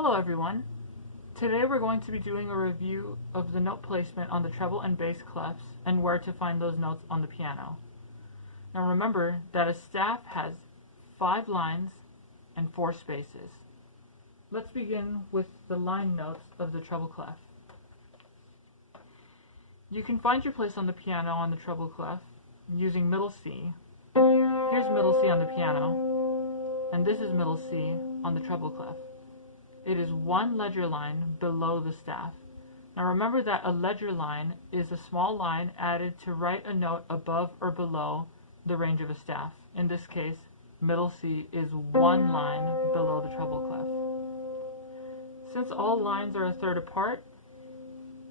Hello everyone. Today we're going to be doing a review of the note placement on the treble and bass clefs and where to find those notes on the piano. Now remember that a staff has 5 lines and 4 spaces. Let's begin with the line notes of the treble clef. You can find your place on the piano on the treble clef using middle C. Here's middle C on the piano, and this is middle C on the treble clef. It is one ledger line below the staff. Now remember that a ledger line is a small line added to write a note above or below the range of a staff. In this case, middle C is one line below the treble clef. Since all lines are a third apart,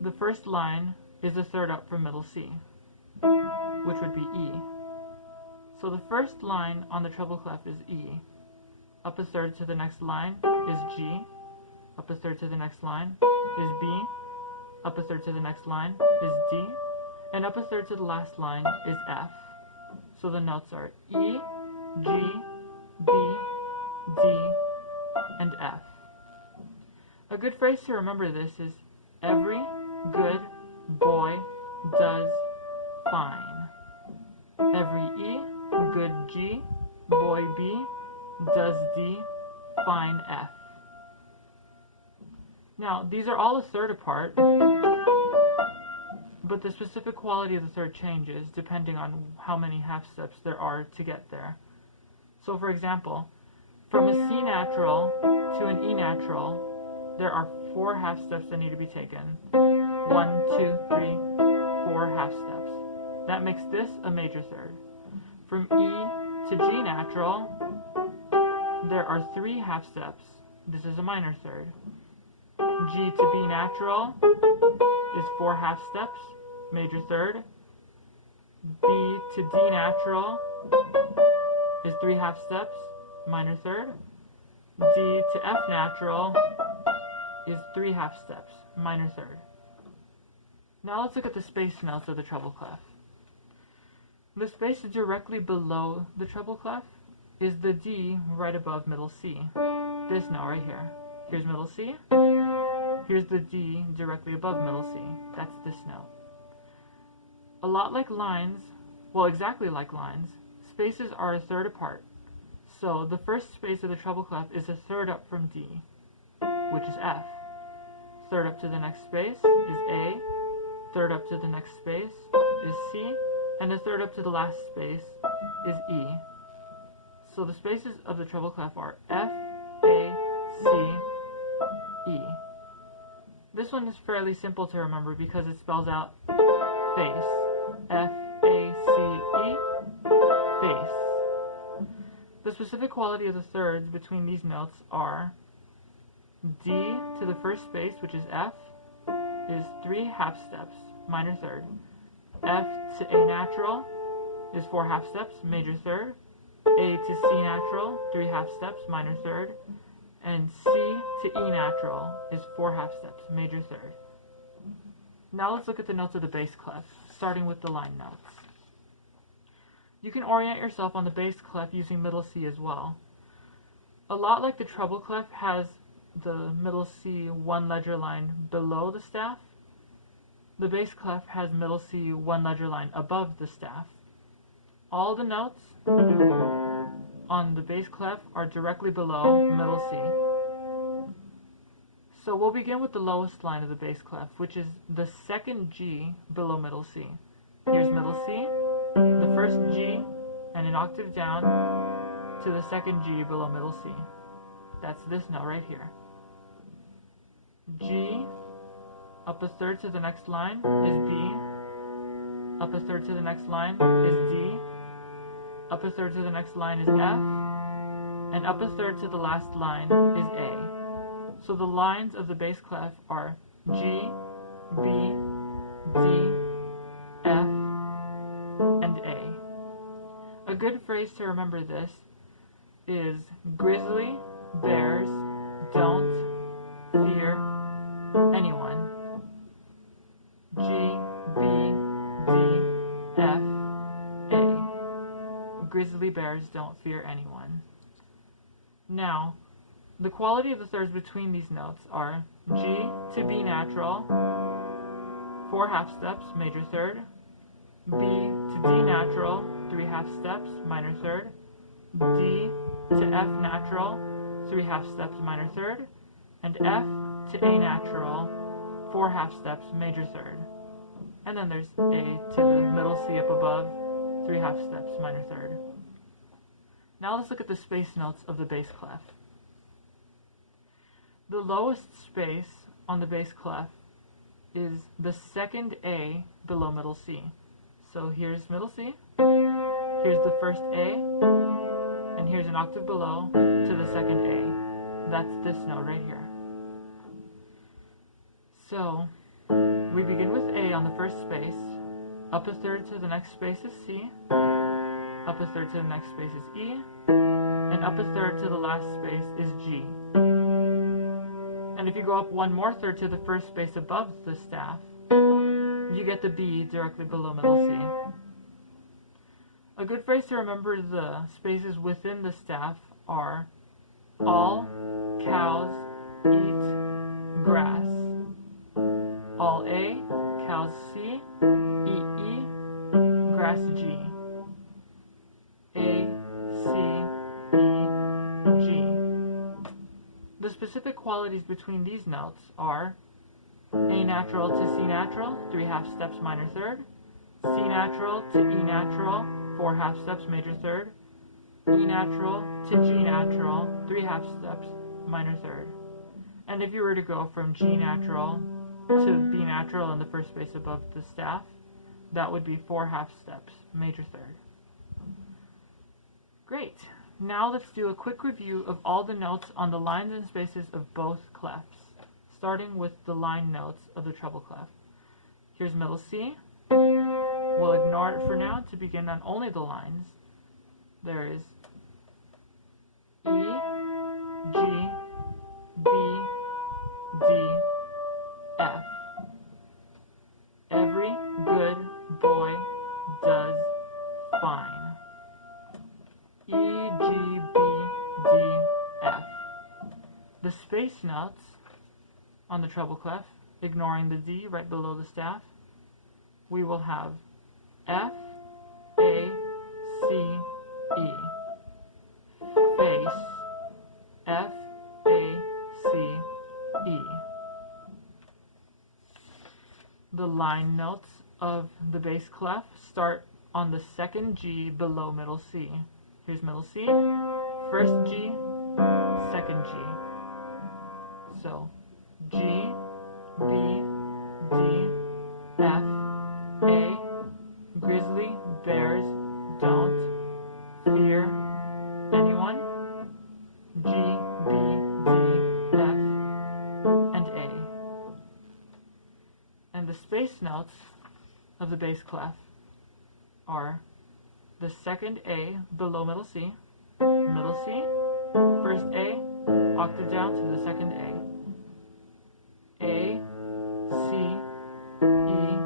the first line is a third up from middle C, which would be E. So the first line on the treble clef is E. Up a third to the next line is G. Up a third to the next line is B. Up a third to the next line is D. And up a third to the last line is F. So the notes are E, G, B, D, and F. A good phrase to remember this is, every good boy does fine. Every E, good G, boy B, does D, fine F. Now, these are all a third apart, but the specific quality of the third changes depending on how many half steps there are to get there. So for example, from a C natural to an E natural, there are 4 half steps that need to be taken. 1, 2, 3, 4 half steps. That makes this a major third. From E to G natural, there are 3 half steps. This is a minor third. G to B natural is 4 half steps, major third. B to D natural is 3 half steps, minor third. D to F natural is 3 half steps, minor third. Now let's look at the space notes of the treble clef. The space directly below the treble clef is the D right above middle C. This note right here. Here's middle C. Here's the D directly above middle C. That's this note. A lot like lines, well, exactly like lines, spaces are a third apart. So the first space of the treble clef is a third up from D, which is F. Third up to the next space is A. Third up to the next space is C. And the third up to the last space is E. So the spaces of the treble clef are F, A, C, E. This one is fairly simple to remember because it spells out face. F, A, C, E, face. The specific quality of the thirds between these notes are D to the first space, which is F, is 3 half steps, minor third. F to A natural is 4 half steps, major third. A to C natural, 3 half steps, minor third. And C to E natural is 4 half steps, major third. Now let's look at the notes of the bass clef, starting with the line notes. You can orient yourself on the bass clef using middle C as well. A lot like the treble clef has the middle C one ledger line below the staff, the bass clef has middle C one ledger line above the staff. All the notes on the bass clef are directly below middle C. So we'll begin with the lowest line of the bass clef, which is the second G below middle C. Here's middle C, the first G, and an octave down to the second G below middle C. That's this note right here. G, up a third to the next line is B, up a third to the next line is D, up a third to the next line is F, and up a third to the last line is A. So the lines of the bass clef are G, B, D, F, and A. A good phrase to remember this is, grizzly bears don't fear anyone. G, B, D, F, A. Grizzly bears don't fear anyone. Now, The quality of the thirds between these notes are G to B natural, 4 half steps, major third, B to D natural, 3 half steps, minor third, D to F natural, 3 half steps, minor third, and F to A natural, 4 half steps, major third. And then there's A to the middle C up above, 3 half steps, minor third. Now let's look at the space notes of the bass clef. The lowest space on the bass clef is the second A below middle C. So here's middle C, here's the first A, and here's an octave below to the second A. That's this note right here. So we begin with A on the first space, up a third to the next space is C, up a third to the next space is E, and up a third to the last space is G. And if you go up one more third to the first space above the staff, you get the B directly below middle C. A good phrase to remember the spaces within the staff are all cows eat grass. All A, cows C, eat E, grass G. A, C, E, G. The specific qualities between these notes are A natural to C natural, 3 half steps, minor third, C natural to E natural, 4 half steps, major third, E natural to G natural, 3 half steps, minor third. And if you were to go from G natural to B natural in the first space above the staff, that would be 4 half steps, major third. Great. Now let's do a quick review of all the notes on the lines and spaces of both clefs, starting with the line notes of the treble clef. Here's middle C. We'll ignore it for now to begin on only the lines. There is E, G, B, D, F. Every good boy does fine. E, G, B, D, F. The space notes on the treble clef, ignoring the D right below the staff, we will have F, A, C, E. Face, F, A, C, E. The line notes of the bass clef start on the second G below middle C. Here's middle C, first G, second G. So G, B, D, F, A, grizzly bears don't fear anyone, G, B, D, F, and A. And the space notes of the bass clef are the second A below middle C, first A, octave down to the second A, C, E,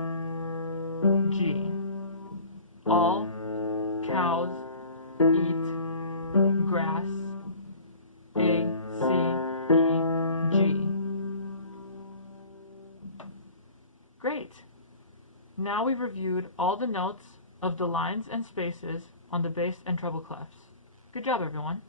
G. All cows eat grass, A, C, E, G. Great! Now we've reviewed all the notes of the lines and spaces on the bass and treble clefs. Good job, everyone.